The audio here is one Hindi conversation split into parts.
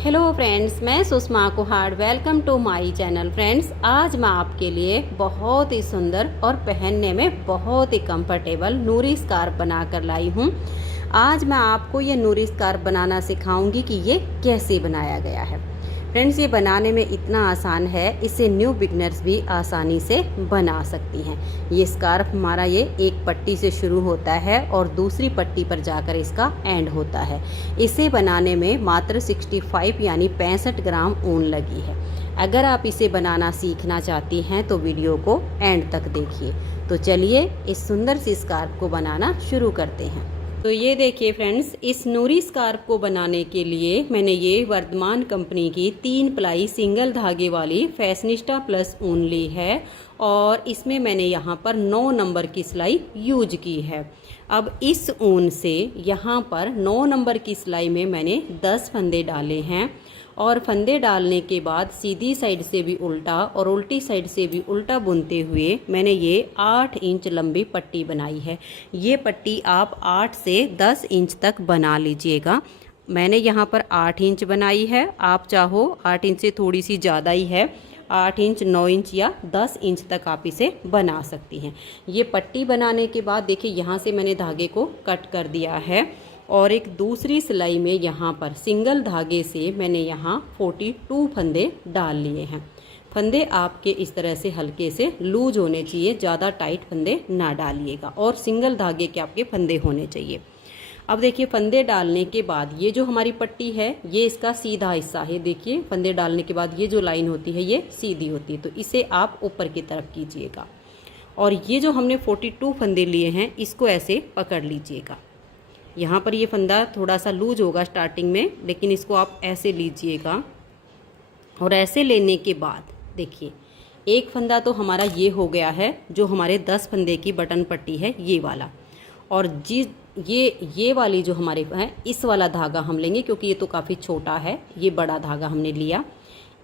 हेलो फ्रेंड्स, मैं Sushma Kuhad. Welcome to my channel. Friends, आज मैं आपके लिए बहुत ही सुंदर और पहनने में बहुत ही कंफर्टेबल नूरी स्कार्फ बनाकर लाई हूँ। आज मैं आपको ये नूरी स्कार्फ बनाना सिखाऊंगी कि ये कैसे बनाया गया है। फ्रेंड्स, ये बनाने में इतना आसान है, इसे न्यू बिगनर्स भी आसानी से बना सकती हैं। ये स्कार्फ हमारा ये एक पट्टी से शुरू होता है और दूसरी पट्टी पर जाकर इसका एंड होता है। इसे बनाने में मात्र 65 यानी 65 ग्राम ऊन लगी है। अगर आप इसे बनाना सीखना चाहती हैं तो वीडियो को एंड तक देखिए। तो चलिए इस सुंदर सी स्कार्फ को बनाना शुरू करते हैं। तो ये देखिए फ्रेंड्स, इस नूरी स्कार्फ को बनाने के लिए मैंने ये वर्धमान कंपनी की 3 प्लाई सिंगल धागे वाली फैशनिस्टा प्लस ऊन ली है और इसमें मैंने यहाँ पर 9 नंबर की सिलाई यूज की है। अब इस ऊन से यहाँ पर 9 नंबर की सिलाई में मैंने 10 फंदे डाले हैं और फंदे डालने के बाद सीधी साइड से भी उल्टा और उल्टी साइड से भी उल्टा बुनते हुए मैंने ये 8 इंच लंबी पट्टी बनाई है। ये पट्टी आप 8 से 10 इंच तक बना लीजिएगा। मैंने यहाँ पर 8 इंच बनाई है, आप चाहो 8 इंच से थोड़ी सी ज़्यादा ही है, 8 इंच 9 इंच या 10 इंच तक आप इसे बना सकती हैं। ये पट्टी बनाने के बाद देखिए यहाँ से मैंने धागे को कट कर दिया है और एक दूसरी सिलाई में यहाँ पर सिंगल धागे से मैंने यहाँ 42 फंदे डाल लिए हैं। फंदे आपके इस तरह से हल्के से लूज होने चाहिए, ज़्यादा टाइट फंदे ना डालिएगा और सिंगल धागे के आपके फंदे होने चाहिए। अब देखिए फंदे डालने के बाद ये जो हमारी पट्टी है ये इसका सीधा हिस्सा है। देखिए फंदे डालने के बाद ये जो लाइन होती है ये सीधी होती है, तो इसे आप ऊपर की तरफ कीजिएगा और ये जो हमने 42 फंदे लिए हैं इसको ऐसे पकड़ लीजिएगा। यहाँ पर ये फंदा थोड़ा सा लूज होगा स्टार्टिंग में, लेकिन इसको आप ऐसे लीजिएगा और ऐसे लेने के बाद देखिए एक फंदा तो हमारा ये हो गया है जो हमारे 10 फंदे की बटन पट्टी है ये वाला, और ये वाली जो हमारे है इस वाला धागा हम लेंगे क्योंकि ये तो काफ़ी छोटा है। ये बड़ा धागा हमने लिया,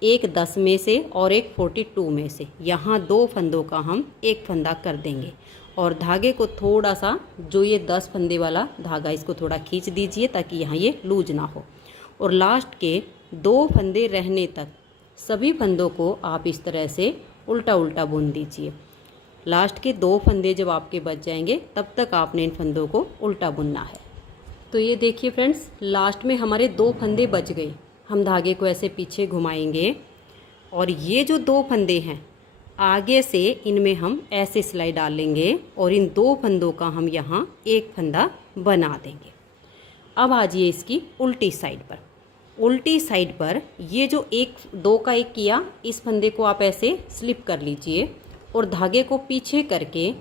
एक 10 में से और एक 42 में से, यहाँ 2 फंदों का हम एक फंदा कर देंगे और धागे को थोड़ा सा जो ये 10 फंदे वाला धागा इसको थोड़ा खींच दीजिए ताकि यहाँ ये लूज ना हो और लास्ट के 2 फंदे रहने तक सभी फंदों को आप इस तरह से उल्टा उल्टा बुन दीजिए। लास्ट के 2 फंदे जब आपके बच जाएंगे तब तक आपने इन फंदों को उल्टा बुनना है। तो ये देखिए फ्रेंड्स, लास्ट में हमारे 2 फंदे बच गए। हम धागे को ऐसे पीछे घुमाएंगे और ये जो 2 फंदे हैं आगे से इनमें हम ऐसे सिलाई डालेंगे और इन 2 फंदों का हम यहाँ एक फंदा बना देंगे। अब आ जाइए इसकी उल्टी साइड पर। उल्टी साइड पर ये जो 2 का 1 किया, इस फंदे को आप ऐसे स्लिप कर लीजिए और धागे को पीछे करके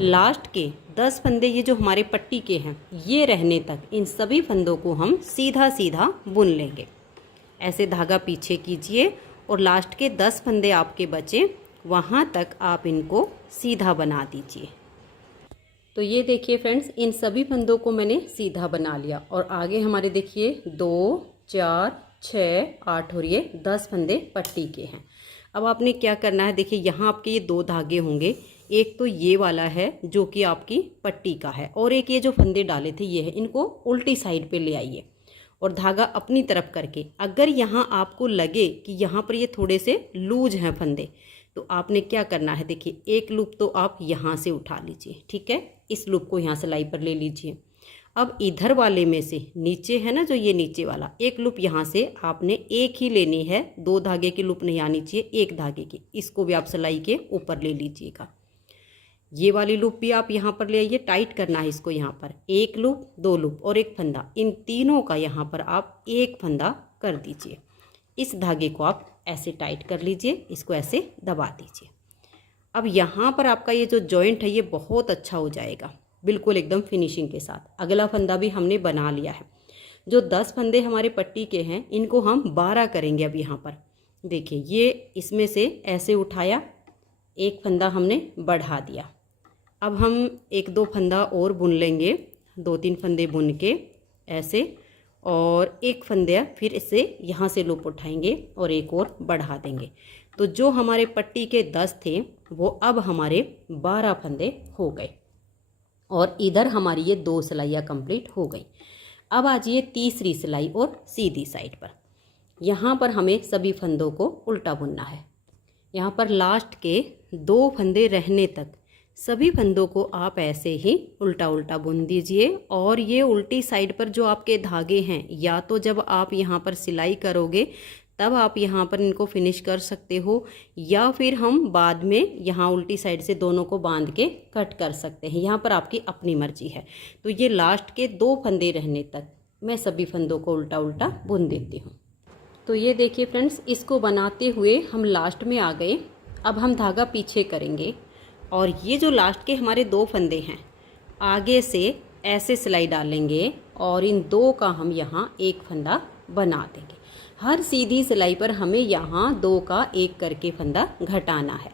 लास्ट के 10 फंदे ये जो हमारे पट्टी के हैं ये रहने तक इन सभी फंदों को हम सीधा सीधा बुन लेंगे। ऐसे धागा पीछे कीजिए और लास्ट के 10 फंदे आपके बचे वहाँ तक आप इनको सीधा बना दीजिए। तो ये देखिए फ्रेंड्स, इन सभी फंदों को मैंने सीधा बना लिया और आगे हमारे देखिए 2, 4, 6, 8 और ये 10 फंदे पट्टी के हैं। अब आपने क्या करना है, देखिए यहाँ आपके ये 2 धागे होंगे, एक तो ये वाला है जो कि आपकी पट्टी का है और एक ये जो फंदे डाले थे ये है। इनको उल्टी साइड पे ले आइए और धागा अपनी तरफ करके, अगर यहाँ आपको लगे कि यहाँ पर ये थोड़े से लूज हैं फंदे तो आपने क्या करना है, देखिए एक लूप तो आप यहाँ से उठा लीजिए, ठीक है, इस लूप को यहाँ सिलाई पर ले लीजिए। अब इधर वाले में से नीचे है ना जो ये नीचे वाला, एक लूप यहाँ से आपने एक ही लेनी है, 2 धागे की लूप नहीं आनी चाहिए, एक धागे की, इसको भी आप सिलाई के ऊपर ले लीजिएगा। ये वाली लूप भी आप यहाँ पर ले आइए, टाइट करना है इसको, यहाँ पर एक लूप, 2 लूप और एक फंदा, इन तीनों का यहाँ पर आप एक फंदा कर दीजिए। इस धागे को आप ऐसे टाइट कर लीजिए, इसको ऐसे दबा दीजिए। अब यहाँ पर आपका ये जो जॉइंट है ये बहुत अच्छा हो जाएगा, बिल्कुल एकदम फिनिशिंग के साथ। अगला फंदा भी हमने बना लिया है। जो 10 फंदे हमारे पट्टी के हैं इनको हम 12 करेंगे। अब यहाँ पर देखिए ये इसमें से ऐसे उठाया, एक फंदा हमने बढ़ा दिया। अब हम 1-2 फंदा और बुन लेंगे, 2-3 फंदे बुन के ऐसे, और एक फंदे फिर इससे यहाँ से लूप उठाएंगे और एक और बढ़ा देंगे। तो जो हमारे पट्टी के 10 थे वो अब हमारे 12 फंदे हो गए और इधर हमारी ये 2 सिलाइयाँ कंप्लीट हो गई। अब आ जाइए तीसरी सिलाई और सीधी साइड पर। यहाँ पर हमें सभी फंदों को उल्टा बुनना है। यहाँ पर लास्ट के 2 फंदे रहने तक सभी फंदों को आप ऐसे ही उल्टा उल्टा बुन दीजिए। और ये उल्टी साइड पर जो आपके धागे हैं, या तो जब आप यहाँ पर सिलाई करोगे तब आप यहाँ पर इनको फिनिश कर सकते हो, या फिर हम बाद में यहाँ उल्टी साइड से दोनों को बांध के कट कर सकते हैं। यहाँ पर आपकी अपनी मर्जी है। तो ये लास्ट के 2 फंदे रहने तक मैं सभी फंदों को उल्टा उल्टा बुन देती हूँ। तो ये देखिए फ्रेंड्स, इसको बनाते हुए हम लास्ट में आ गए। अब हम धागा पीछे करेंगे और ये जो लास्ट के हमारे 2 फंदे हैं, आगे से ऐसे सिलाई डालेंगे और इन 2 का हम यहाँ एक फंदा बना देंगे। हर सीधी सिलाई पर हमें यहाँ 2 का एक करके फंदा घटाना है।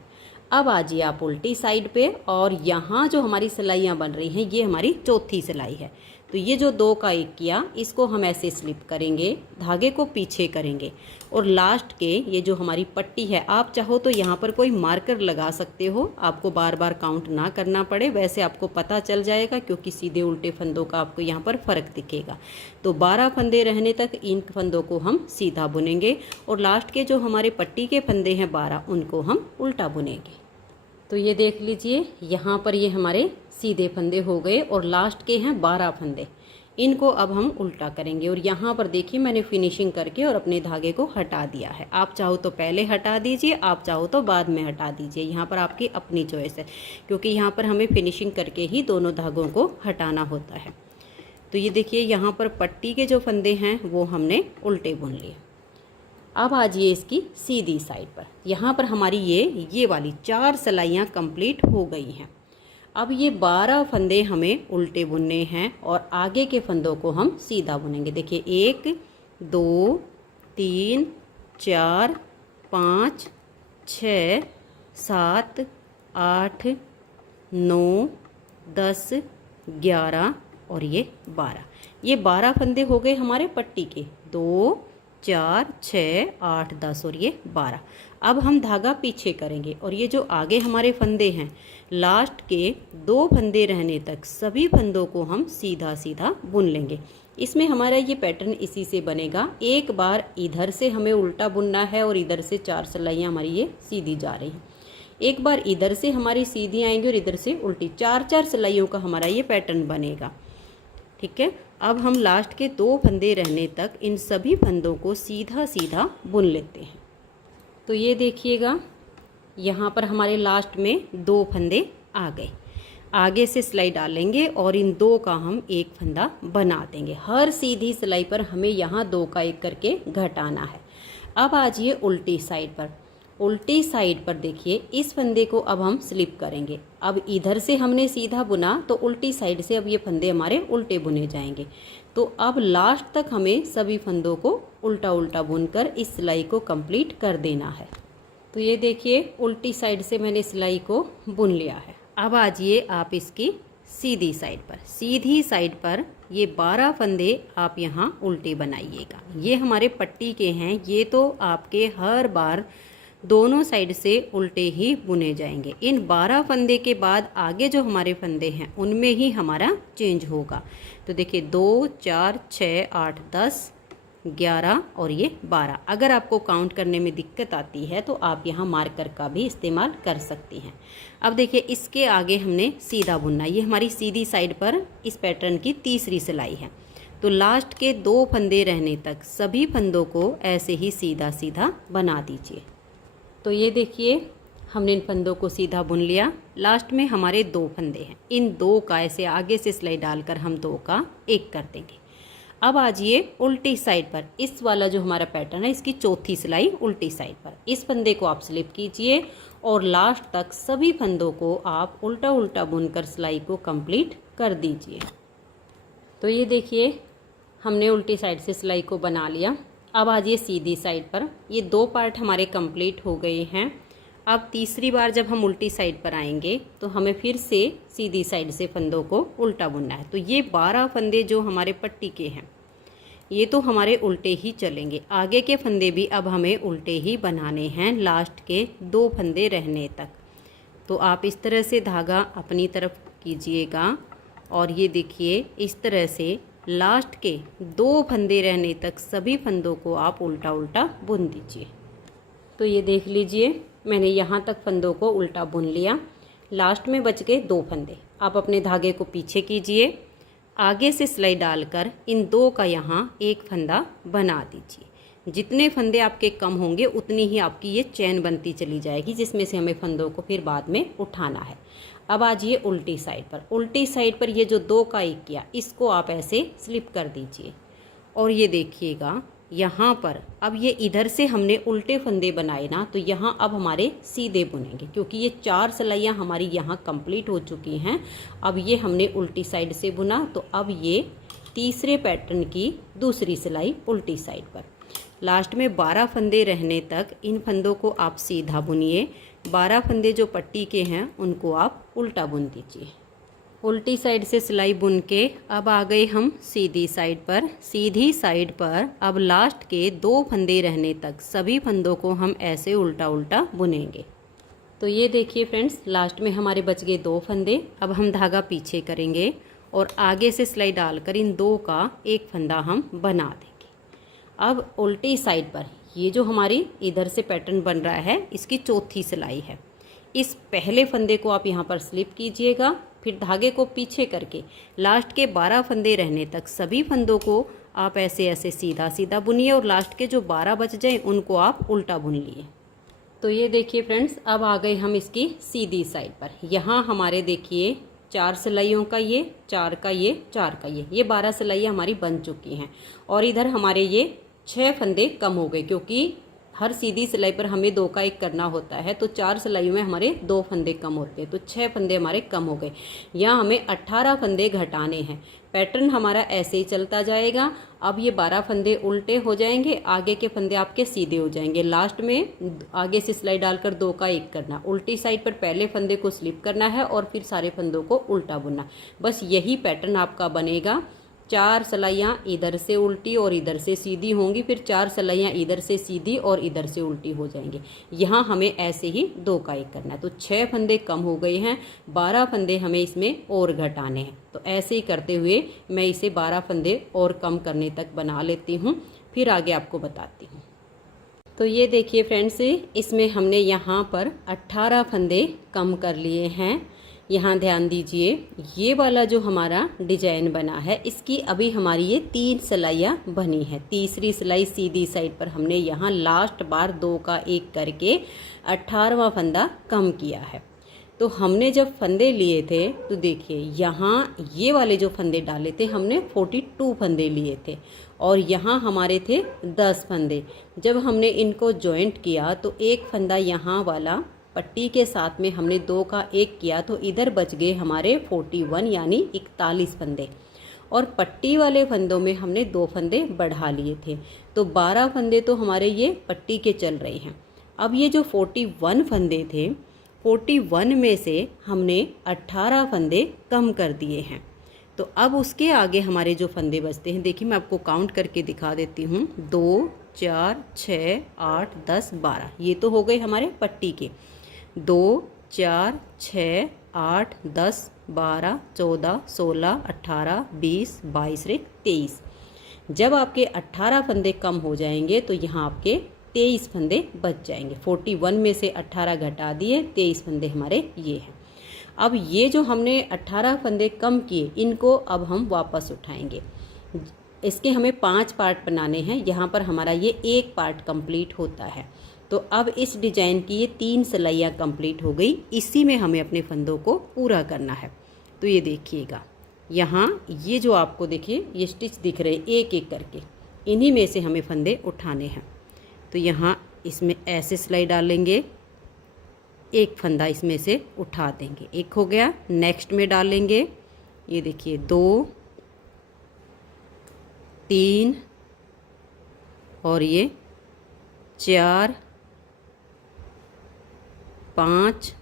अब आ जाइए आप उल्टी साइड पे, और यहाँ जो हमारी सिलाइयाँ बन रही हैं ये हमारी चौथी सिलाई है। तो ये जो 2 का एक किया, इसको हम ऐसे स्लिप करेंगे, धागे को पीछे करेंगे और लास्ट के ये जो हमारी पट्टी है, आप चाहो तो यहाँ पर कोई मार्कर लगा सकते हो, आपको बार बार काउंट ना करना पड़े, वैसे आपको पता चल जाएगा क्योंकि सीधे उल्टे फंदों का आपको यहाँ पर फ़र्क दिखेगा। तो 12 फंदे रहने तक इन फंदों को हम सीधा बुनेंगे और लास्ट के जो हमारे पट्टी के फंदे हैं 12, उनको हम उल्टा बुनेंगे। तो ये देख लीजिए, यहाँ पर ये हमारे सीधे फंदे हो गए और लास्ट के हैं 12 फंदे। इनको अब हम उल्टा करेंगे और यहाँ पर देखिए मैंने फिनिशिंग करके और अपने धागे को हटा दिया है। आप चाहो तो पहले हटा दीजिए, आप चाहो तो बाद में हटा दीजिए, यहाँ पर आपकी अपनी चॉइस है, क्योंकि यहाँ पर हमें फिनिशिंग करके ही दोनों धागों को हटाना होता है। तो ये देखिए, यहाँ पर पट्टी के जो फंदे हैं वो हमने उल्टे बुन लिए। अब आ जाइए इसकी सीधी साइड पर। यहाँ पर हमारी ये वाली 4 सिलाइयाँ कंप्लीट हो गई हैं। अब ये 12 फंदे हमें उल्टे बुनने हैं और आगे के फंदों को हम सीधा बुनेंगे। देखिए 1 2 3 4 5 6 7 8 9 10 11 और ये 12। ये 12 फंदे हो गए हमारे पट्टी के, 2 4 6 8 10 और ये 12। अब हम धागा पीछे करेंगे और ये जो आगे हमारे फंदे हैं, लास्ट के 2 फंदे रहने तक सभी फंदों को हम सीधा सीधा बुन लेंगे। इसमें हमारा ये पैटर्न इसी से बनेगा। एक बार इधर से हमें उल्टा बुनना है और इधर से 4 सिलाइयाँ हमारी ये सीधी जा रही हैं। एक बार इधर से हमारी सीधी आएंगी और इधर से उल्टी, 4 सिलाइयों का हमारा ये पैटर्न बनेगा। ठीक है, अब हम लास्ट के 2 फंदे रहने तक इन सभी फंदों को सीधा सीधा बुन लेते हैं। तो ये देखिएगा, यहाँ पर हमारे लास्ट में 2 फंदे आ गए। आगे से सिलाई डालेंगे और इन 2 का हम एक फंदा बना देंगे। हर सीधी सिलाई पर हमें यहाँ 2 का एक करके घटाना है। अब आ जाइए उल्टी साइड पर। उल्टी साइड पर देखिए, इस फंदे को अब हम स्लिप करेंगे। अब इधर से हमने सीधा बुना तो उल्टी साइड से अब ये फंदे हमारे उल्टे बुने जाएंगे। तो अब लास्ट तक हमें सभी फंदों को उल्टा उल्टा बुनकर इस सिलाई को कंप्लीट कर देना है। तो ये देखिए, उल्टी साइड से मैंने सिलाई को बुन लिया है। अब आ जाइए आप इसकी सीधी साइड पर। सीधी साइड पर ये 12 फंदे आप यहाँ उल्टे बनाइएगा। ये हमारे पट्टी के हैं, ये तो आपके हर बार दोनों साइड से उल्टे ही बुने जाएंगे। इन 12 फंदे के बाद आगे जो हमारे फंदे हैं उनमें ही हमारा चेंज होगा। तो देखिए 2 4 6 8 10 11 और ये 12। अगर आपको काउंट करने में दिक्कत आती है तो आप यहाँ मार्कर का भी इस्तेमाल कर सकती हैं। अब देखिए, इसके आगे हमने सीधा बुनना। ये हमारी सीधी साइड पर इस पैटर्न की तीसरी सिलाई है। तो लास्ट के 2 फंदे रहने तक सभी फंदों को ऐसे ही सीधा सीधा बना दीजिए। तो ये देखिए, हमने इन फंदों को सीधा बुन लिया। लास्ट में हमारे 2 फंदे हैं, इन 2 का ऐसे आगे से सिलाई डालकर हम 2 का एक कर देंगे। अब आ जाइए उल्टी साइड पर। इस वाला जो हमारा पैटर्न है, इसकी चौथी सिलाई उल्टी साइड पर। इस फंदे को आप स्लिप कीजिए और लास्ट तक सभी फंदों को आप उल्टा उल्टा बुनकर सिलाई को कंप्लीट कर दीजिए। तो ये देखिए, हमने उल्टी साइड से सिलाई को बना लिया। अब आ जाइए सीधी साइड पर। ये 2 पार्ट हमारे कंप्लीट हो गए हैं। अब तीसरी बार जब हम उल्टी साइड पर आएंगे तो हमें फिर से सीधी साइड से फंदों को उल्टा बुनना है। तो ये 12 फंदे जो हमारे पट्टी के हैं, ये तो हमारे उल्टे ही चलेंगे। आगे के फंदे भी अब हमें उल्टे ही बनाने हैं लास्ट के 2 फंदे रहने तक। तो आप इस तरह से धागा अपनी तरफ कीजिएगा और ये देखिए, इस तरह से लास्ट के 2 फंदे रहने तक सभी फंदों को आप उल्टा उल्टा बुन दीजिए। तो ये देख लीजिए, मैंने यहाँ तक फंदों को उल्टा बुन लिया। लास्ट में बच गए 2 फंदे। आप अपने धागे को पीछे कीजिए, आगे से सिलाई डालकर इन 2 का यहाँ एक फंदा बना दीजिए। जितने फंदे आपके कम होंगे उतनी ही आपकी ये चैन बनती चली जाएगी, जिसमें से हमें फंदों को फिर बाद में उठाना है। अब आ जाइए उल्टी साइड पर। उल्टी साइड पर ये जो 2 का 1 किया, इसको आप ऐसे स्लिप कर दीजिए और ये देखिएगा यहाँ पर अब ये इधर से हमने उल्टे फंदे बनाए ना, तो यहाँ अब हमारे सीधे बुनेंगे, क्योंकि ये 4 सिलाइयाँ हमारी यहाँ कंप्लीट हो चुकी हैं। अब ये हमने उल्टी साइड से बुना, तो अब ये तीसरे पैटर्न की दूसरी सिलाई उल्टी साइड पर। लास्ट में 12 फंदे रहने तक इन फंदों को आप सीधा बुनिए। 12 फंदे जो पट्टी के हैं उनको आप उल्टा बुन दीजिए। उल्टी साइड से सिलाई बुन के अब आ गए हम सीधी साइड पर। सीधी साइड पर अब लास्ट के 2 फंदे रहने तक सभी फंदों को हम ऐसे उल्टा उल्टा बुनेंगे। तो ये देखिए फ्रेंड्स, लास्ट में हमारे बच गए 2 फंदे। अब हम धागा पीछे करेंगे और आगे से सिलाई डालकर इन 2 का एक फंदा हम बना देंगे। अब उल्टी साइड पर ये जो हमारी इधर से पैटर्न बन रहा है, इसकी चौथी सिलाई है। इस पहले फंदे को आप यहाँ पर स्लिप कीजिएगा, फिर धागे को पीछे करके लास्ट के 12 फंदे रहने तक सभी फंदों को आप ऐसे ऐसे सीधा सीधा बुनिए और लास्ट के जो 12 बच जाए उनको आप उल्टा बुन लिए। तो ये देखिए फ्रेंड्स, अब आ गए हम इसकी सीधी साइड पर। यहाँ हमारे देखिए 4 सिलाइयों का ये, 4 का ये, 4 का ये 12 सिलाइयाँ हमारी बन चुकी हैं। और इधर हमारे ये 6 फंदे कम हो गए, क्योंकि हर सीधी सिलाई पर हमें 2 का 1 करना होता है, तो 4 सिलाइयों में हमारे 2 फंदे कम होते हैं, तो 6 फंदे हमारे कम हो गए। यहाँ हमें 18 फंदे घटाने हैं। पैटर्न हमारा ऐसे ही चलता जाएगा। अब ये 12 फंदे उल्टे हो जाएंगे, आगे के फंदे आपके सीधे हो जाएंगे। लास्ट में आगे से सिलाई डालकर 2 का 1 करना, उल्टी साइड पर पहले फंदे को स्लिप करना है और फिर सारे फंदों को उल्टा बुनना। बस यही पैटर्न आपका बनेगा। 4 सिलाइयाँ इधर से उल्टी और इधर से सीधी होंगी, फिर 4 सिलाइयाँ इधर से सीधी और इधर से उल्टी हो जाएंगी। यहाँ हमें ऐसे ही 2 का 1 करना है। तो 6 फंदे कम हो गए हैं, 12 फंदे हमें इसमें और घटाने हैं। तो ऐसे ही करते हुए मैं इसे 12 फंदे और कम करने तक बना लेती हूँ, फिर आगे आपको बताती हूँ। तो ये देखिए फ्रेंड्स, इसमें हमने यहाँ पर 18 फंदे कम कर लिए हैं। यहाँ ध्यान दीजिए, ये वाला जो हमारा डिजाइन बना है, इसकी अभी हमारी ये 3 सिलाइयाँ बनी है। तीसरी सिलाई सीधी साइड पर हमने यहाँ लास्ट बार 2 का 1 करके 18वां फंदा कम किया है। तो हमने जब फंदे लिए थे, तो देखिए यहाँ ये वाले जो फंदे डाले थे हमने 42 फंदे लिए थे और यहाँ हमारे थे 10 फंदे। जब हमने इनको जॉइंट किया तो एक फंदा यहाँ वाला पट्टी के साथ में हमने 2 का 1 किया, तो इधर बच गए हमारे 41 यानी 41 फंदे। और पट्टी वाले फंदों में हमने 2 फंदे बढ़ा लिए थे, तो 12 फंदे तो हमारे ये पट्टी के चल रहे हैं। अब ये जो 41 फंदे थे, 41 में से हमने 18 फंदे कम कर दिए हैं। तो अब उसके आगे हमारे जो फंदे बचते हैं, देखिए मैं आपको काउंट करके दिखा देती हूँ। 2, 4, 6, 8, 10, 12, ये तो हो गए हमारे पट्टी के। 2, 4, 6, 8, 10, 12, 14, 16, 18, 20, 22, 23। जब आपके 18 फंदे कम हो जाएंगे तो यहाँ आपके 23 फंदे बच जाएंगे। 41 में से 18 घटा दिए, 23 फंदे हमारे ये हैं। अब ये जो हमने 18 फंदे कम किए, इनको अब हम वापस उठाएंगे। इसके हमें 5 पार्ट बनाने हैं। यहाँ पर हमारा ये 1 पार्ट कंप्लीट होता है। तो अब इस डिजाइन की ये 3 सिलाइयाँ कंप्लीट हो गई। इसी में हमें अपने फंदों को पूरा करना है। तो ये देखिएगा, यहाँ ये जो आपको देखिए ये स्टिच दिख रहे एक एक करके, इन्हीं में से हमें फंदे उठाने हैं। तो यहाँ इसमें ऐसे सिलाई डालेंगे, एक फंदा इसमें से उठा देंगे, एक हो गया। नेक्स्ट में डालेंगे, ये देखिए 2, 3 और ये 4, 5,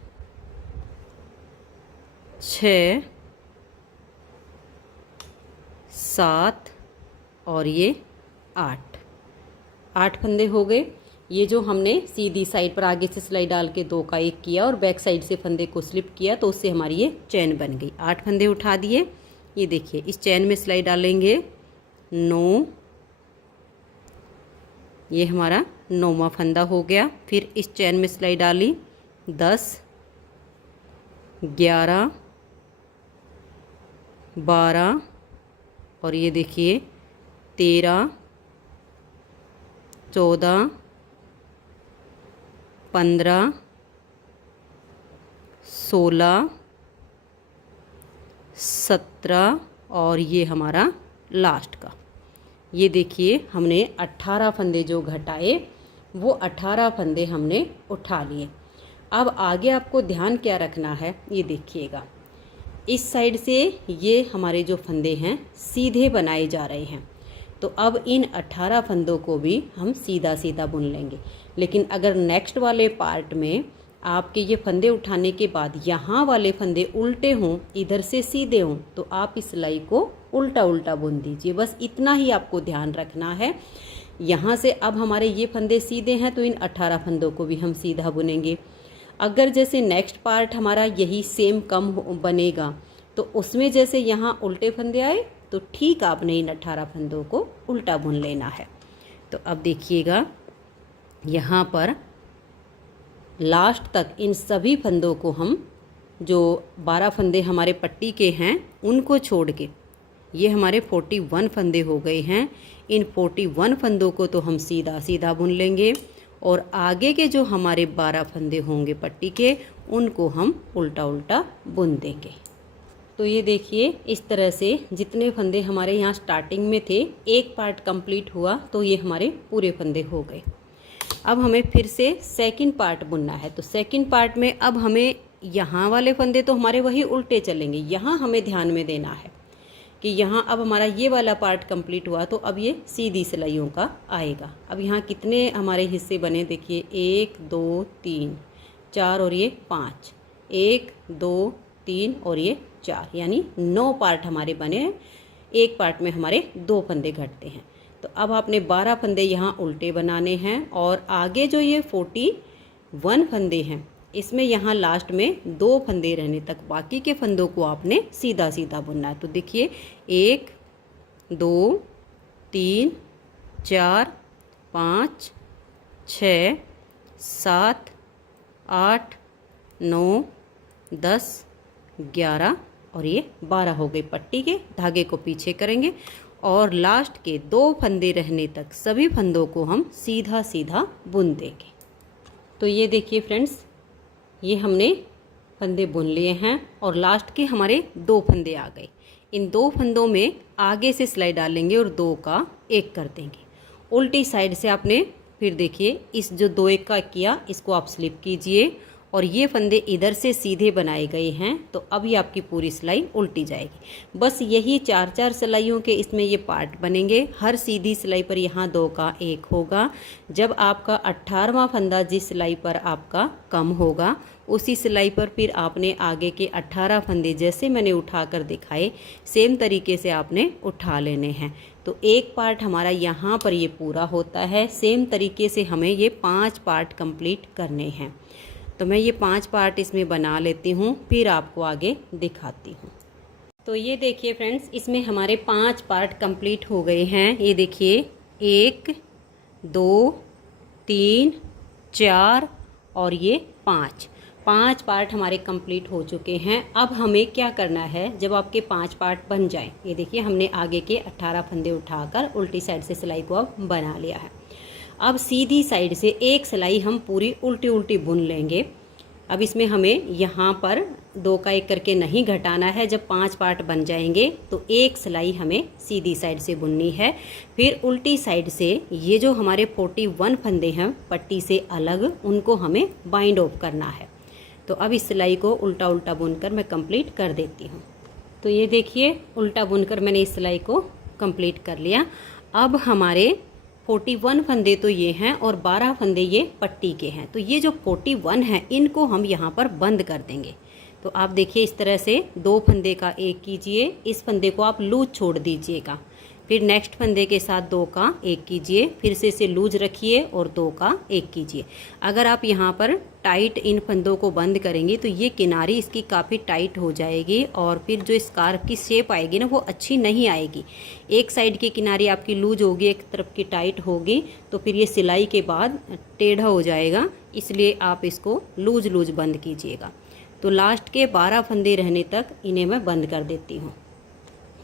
6, 7 और ये 8 फंदे हो गए। ये जो हमने सीधी साइड पर आगे से सिलाई डाल के 2 का 1 किया और बैक साइड से फंदे को स्लिप किया, तो उससे हमारी ये चैन बन गई। 8 फंदे उठा दिए। ये देखिए इस चैन में सिलाई डालेंगे 9, ये हमारा 9वां फंदा हो गया। फिर इस चैन में सिलाई डाली 10, 11, 12 और ये देखिए 13, 14, 15, 16, 17 और ये हमारा लास्ट का। ये देखिए हमने 18 फंदे जो घटाए वो 18 फंदे हमने उठा लिए। अब आगे आपको ध्यान क्या रखना है, ये देखिएगा, इस साइड से ये हमारे जो फंदे हैं सीधे बनाए जा रहे हैं, तो अब इन 18 फंदों को भी हम सीधा सीधा बुन लेंगे। लेकिन अगर नेक्स्ट वाले पार्ट में आपके ये फंदे उठाने के बाद यहाँ वाले फंदे उल्टे हों, इधर से सीधे हों, तो आप इस सिलाई को उल्टा उल्टा बुन दीजिए। बस इतना ही आपको ध्यान रखना है। यहाँ से अब हमारे ये फंदे सीधे हैं तो इन 18 फंदों को भी हम सीधा बुनेंगे। अगर जैसे नेक्स्ट पार्ट हमारा यही सेम कम बनेगा तो उसमें जैसे यहाँ उल्टे फंदे आए तो ठीक आपने इन 18 फंदों को उल्टा बुन लेना है। तो अब देखिएगा यहाँ पर लास्ट तक इन सभी फंदों को हम, जो 12 फंदे हमारे पट्टी के हैं उनको छोड़ के, ये हमारे 41 फंदे हो गए हैं। इन 41 फंदों को तो हम सीधा सीधा बुन लेंगे और आगे के जो हमारे 12 फंदे होंगे पट्टी के उनको हम उल्टा उल्टा बुन देंगे। तो ये देखिए इस तरह से जितने फंदे हमारे यहाँ स्टार्टिंग में थे, एक पार्ट कंप्लीट हुआ तो ये हमारे पूरे फंदे हो गए। अब हमें फिर से सेकंड पार्ट बुनना है। तो सेकंड पार्ट में अब हमें यहाँ वाले फंदे तो हमारे वही उल्टे चलेंगे, यहाँ हमें ध्यान में देना है कि यहाँ अब हमारा ये वाला पार्ट कंप्लीट हुआ तो अब ये सीधी सिलाइयों का आएगा। अब यहाँ कितने हमारे हिस्से बने देखिए, 1 2 3 4 और ये 5, 1 2 3 और ये 4, यानी 9 पार्ट हमारे बने हैं। एक पार्ट में हमारे 2 फंदे घटते हैं। तो अब आपने 12 फंदे यहाँ उल्टे बनाने हैं और आगे जो ये 41 फंदे हैं इसमें यहाँ लास्ट में 2 फंदे रहने तक बाकी के फंदों को आपने सीधा सीधा बुनना है। तो देखिए 1 2 3 4 5 6 7 8 9 10 11 और ये 12 हो गए। पट्टी के धागे को पीछे करेंगे और लास्ट के 2 फंदे रहने तक सभी फंदों को हम सीधा सीधा बुन देंगे। तो ये देखिए फ्रेंड्स, ये हमने फंदे बुन लिए हैं और लास्ट के हमारे 2 फंदे आ गए। इन 2 फंदों में आगे से सिलाई डालेंगे और 2 का 1 कर देंगे। उल्टी साइड से आपने फिर देखिए इस जो 2 1 का किया इसको आप स्लिप कीजिए और ये फंदे इधर से सीधे बनाए गए हैं तो अभी आपकी पूरी सिलाई उल्टी जाएगी। बस यही 4-4 सिलाइयों के इसमें ये पार्ट बनेंगे। हर सीधी सिलाई पर यहाँ 2 का 1 होगा। जब आपका 18वां फंदा जिस सिलाई पर आपका कम होगा उसी सिलाई पर फिर आपने आगे के 18 फंदे जैसे मैंने उठाकर दिखाए सेम तरीके से आपने उठा लेने हैं। तो एक पार्ट हमारा यहाँ पर ये पूरा होता है। सेम तरीके से हमें ये 5 पार्ट कंप्लीट करने हैं। तो मैं ये 5 पार्ट इसमें बना लेती हूँ, फिर आपको आगे दिखाती हूँ। तो ये देखिए फ्रेंड्स, इसमें हमारे 5 पार्ट कंप्लीट हो गए हैं। ये देखिए 1 2 3 4 और ये 5 पार्ट हमारे कंप्लीट हो चुके हैं। अब हमें क्या करना है, जब आपके 5 पार्ट बन जाएं, ये देखिए हमने आगे के 18 फंदे उठाकर उल्टी साइड से सिलाई को अब बना लिया है। अब सीधी साइड से एक सिलाई हम पूरी उल्टी उल्टी बुन लेंगे। अब इसमें हमें यहाँ पर 2 का 1 करके नहीं घटाना है। जब 5 पार्ट बन जाएंगे तो एक सिलाई हमें सीधी साइड से बुननी है। फिर उल्टी साइड से ये जो हमारे 41 फंदे हैं पट्टी से अलग, उनको हमें बाइंड ऑफ करना है। तो अब इस सिलाई को उल्टा उल्टा बुनकर मैं कंप्लीट कर देती हूँ। तो ये देखिए उल्टा बुनकर मैंने इस सिलाई को कंप्लीट कर लिया। अब हमारे 41 फंदे तो ये हैं और 12 फंदे ये पट्टी के हैं। तो ये जो 41 हैं इनको हम यहाँ पर बंद कर देंगे। तो आप देखिए इस तरह से 2 फंदे का 1 कीजिए, इस फंदे को आप लूज छोड़ दीजिएगा। फिर नेक्स्ट फंदे के साथ 2 का 1 कीजिए, फिर से इसे लूज रखिए और 2 का 1 कीजिए। अगर आप यहाँ पर टाइट इन फंदों को बंद करेंगे तो ये किनारी इसकी काफ़ी टाइट हो जाएगी और फिर जो स्कार्फ की शेप आएगी ना वो अच्छी नहीं आएगी। एक साइड की किनारी आपकी लूज होगी, एक तरफ की टाइट होगी, तो फिर ये सिलाई के बाद टेढ़ा हो जाएगा, इसलिए आप इसको लूज लूज बंद कीजिएगा। तो लास्ट के 12 फंदे रहने तक इन्हें मैं बंद कर देती हूँ।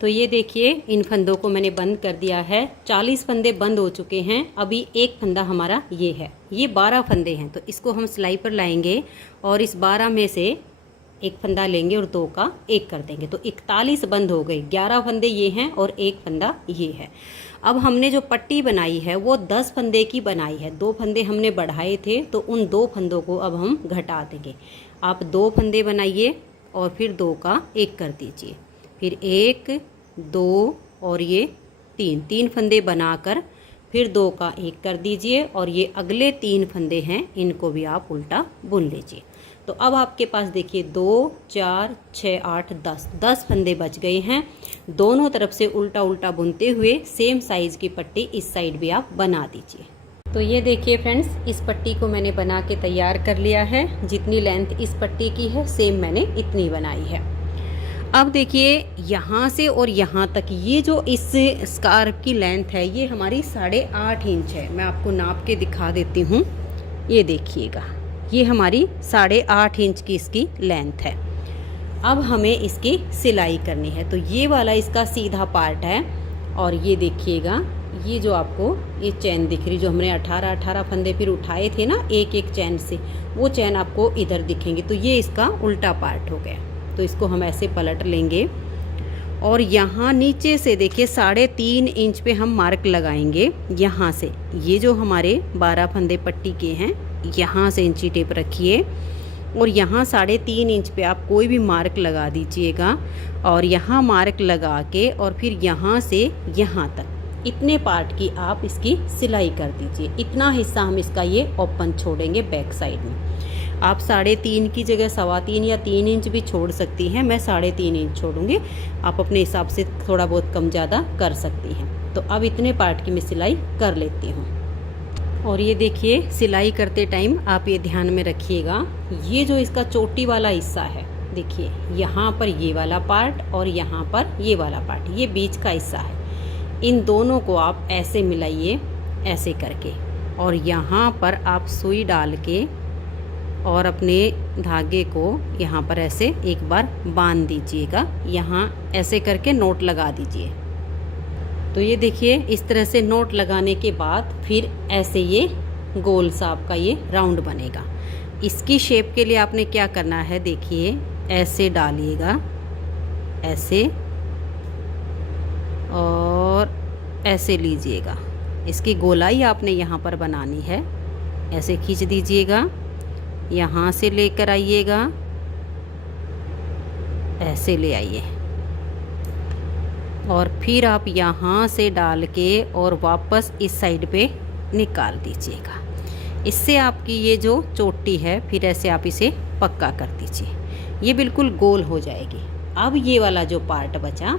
तो ये देखिए इन फंदों को मैंने बंद कर दिया है। 40 फंदे बंद हो चुके हैं। अभी एक फंदा हमारा ये है, ये 12 फंदे हैं, तो इसको हम सिलाई पर लाएंगे और इस 12 में से एक फंदा लेंगे और 2 का 1 कर देंगे, तो 41 बंद हो गए। 11 फंदे ये हैं और एक फंदा ये है। अब हमने जो पट्टी बनाई है वो 10 फंदे की बनाई है। 2 फंदे हमने बढ़ाए थे, तो उन 2 फंदों को अब हम घटा देंगे। आप 2 फंदे बनाइए और फिर 2 का 1 कर दीजिए, फिर 1 2 और ये 3 फंदे बनाकर फिर 2 का 1 कर दीजिए और ये अगले 3 फंदे हैं, इनको भी आप उल्टा बुन लीजिए। तो अब आपके पास देखिए 2 4 6 8 10 फंदे बच गए हैं। दोनों तरफ से उल्टा उल्टा बुनते हुए सेम साइज़ की पट्टी इस साइड भी आप बना दीजिए। तो ये देखिए फ्रेंड्स, इस पट्टी को मैंने बना के तैयार कर लिया है। जितनी लेंथ इस पट्टी की है सेम मैंने इतनी बनाई है। अब देखिए यहाँ से और यहाँ तक ये जो इस स्कार्फ की लेंथ है ये हमारी 8.5 इंच है। मैं आपको नाप के दिखा देती हूँ, ये देखिएगा, ये हमारी 8.5 इंच की इसकी लेंथ है। अब हमें इसकी सिलाई करनी है। तो ये वाला इसका सीधा पार्ट है और ये देखिएगा, ये जो आपको ये चैन दिख रही, जो हमने 18 फंदे फिर उठाए थे ना एक एक चैन से, वो चैन आपको इधर दिखेंगी। तो ये इसका उल्टा पार्ट हो गया। तो इसको हम ऐसे पलट लेंगे और यहाँ नीचे से देखिए 3.5 इंच पे हम मार्क लगाएंगे। यहाँ से ये जो हमारे 12 फंदे पट्टी के हैं, यहाँ से इंची टेप रखिए और यहाँ 3.5 इंच पे आप कोई भी मार्क लगा दीजिएगा और यहाँ मार्क लगा के और फिर यहाँ से यहाँ तक इतने पार्ट की आप इसकी सिलाई कर दीजिए। इतना हिस्सा हम इसका ये ओपन छोड़ेंगे बैक साइड में। आप 3.5 की जगह 3.25 या 3 इंच भी छोड़ सकती हैं। मैं 3.5 इंच छोड़ूंगी, आप अपने हिसाब से थोड़ा बहुत कम ज़्यादा कर सकती हैं। तो अब इतने पार्ट की मैं सिलाई कर लेती हूँ। और ये देखिए सिलाई करते टाइम आप ये ध्यान में रखिएगा, ये जो इसका चोटी वाला हिस्सा है, देखिए यहाँ पर ये वाला पार्ट और यहाँ पर ये वाला पार्ट, ये बीच का हिस्सा है। इन दोनों को आप ऐसे मिलाइए ऐसे करके और यहाँ पर आप सुई डाल के और अपने धागे को यहाँ पर ऐसे एक बार बांध दीजिएगा। यहाँ ऐसे करके नोट लगा दीजिए। तो ये देखिए इस तरह से नोट लगाने के बाद फिर ऐसे ये गोल सा आपका ये राउंड बनेगा। इसकी शेप के लिए आपने क्या करना है, देखिए ऐसे डालिएगा, ऐसे और ऐसे लीजिएगा। इसकी गोलाई आपने यहाँ पर बनानी है, ऐसे खींच दीजिएगा, यहाँ से लेकर आइएगा, ऐसे ले आइए और फिर आप यहाँ से डाल के और वापस इस साइड पे निकाल दीजिएगा। इससे आपकी ये जो चोटी है फिर ऐसे आप इसे पक्का कर दीजिए, ये बिल्कुल गोल हो जाएगी। अब ये वाला जो पार्ट बचा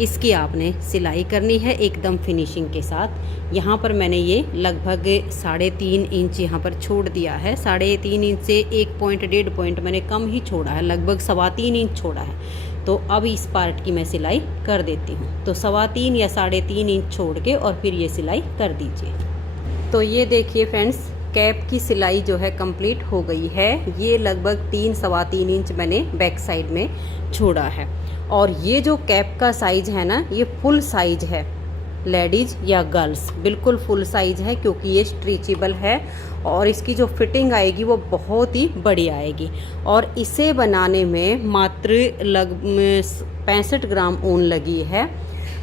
इसकी आपने सिलाई करनी है एकदम फिनिशिंग के साथ। यहाँ पर मैंने ये लगभग 3.5 इंच यहाँ पर छोड़ दिया है। 3.5 इंच से 1.5 पॉइंट मैंने कम ही छोड़ा है, लगभग 3.25 इंच छोड़ा है। तो अब इस पार्ट की मैं सिलाई कर देती हूँ। तो 3.25 या 3.5 इंच छोड़ के और फिर ये सिलाई कर दीजिए। तो ये देखिए फ्रेंड्स, कैप की सिलाई जो है कंप्लीट हो गई है। ये लगभग 3-3.25 इंच मैंने बैक साइड में छोड़ा है और ये जो कैप का साइज़ है ना, ये फुल साइज है, लेडीज़ या गर्ल्स बिल्कुल फुल साइज है, क्योंकि ये स्ट्रेचेबल है और इसकी जो फिटिंग आएगी वो बहुत ही बड़ी आएगी। और इसे बनाने में मात्र 65 ग्राम ऊन लगी है।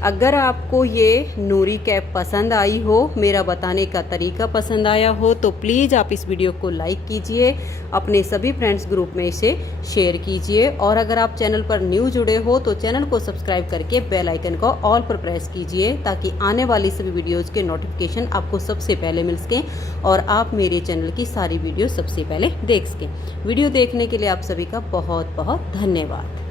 अगर आपको ये नूरी कैप पसंद आई हो, मेरा बताने का तरीका पसंद आया हो, तो प्लीज़ आप इस वीडियो को लाइक कीजिए, अपने सभी फ्रेंड्स ग्रुप में इसे शेयर कीजिए और अगर आप चैनल पर न्यू जुड़े हो तो चैनल को सब्सक्राइब करके बेल आइकन को ऑल पर प्रेस कीजिए, ताकि आने वाली सभी वीडियोज़ के नोटिफिकेशन आपको सबसे पहले मिल सकें और आप मेरे चैनल की सारी वीडियो सबसे पहले देख सकें। वीडियो देखने के लिए आप सभी का बहुत बहुत धन्यवाद।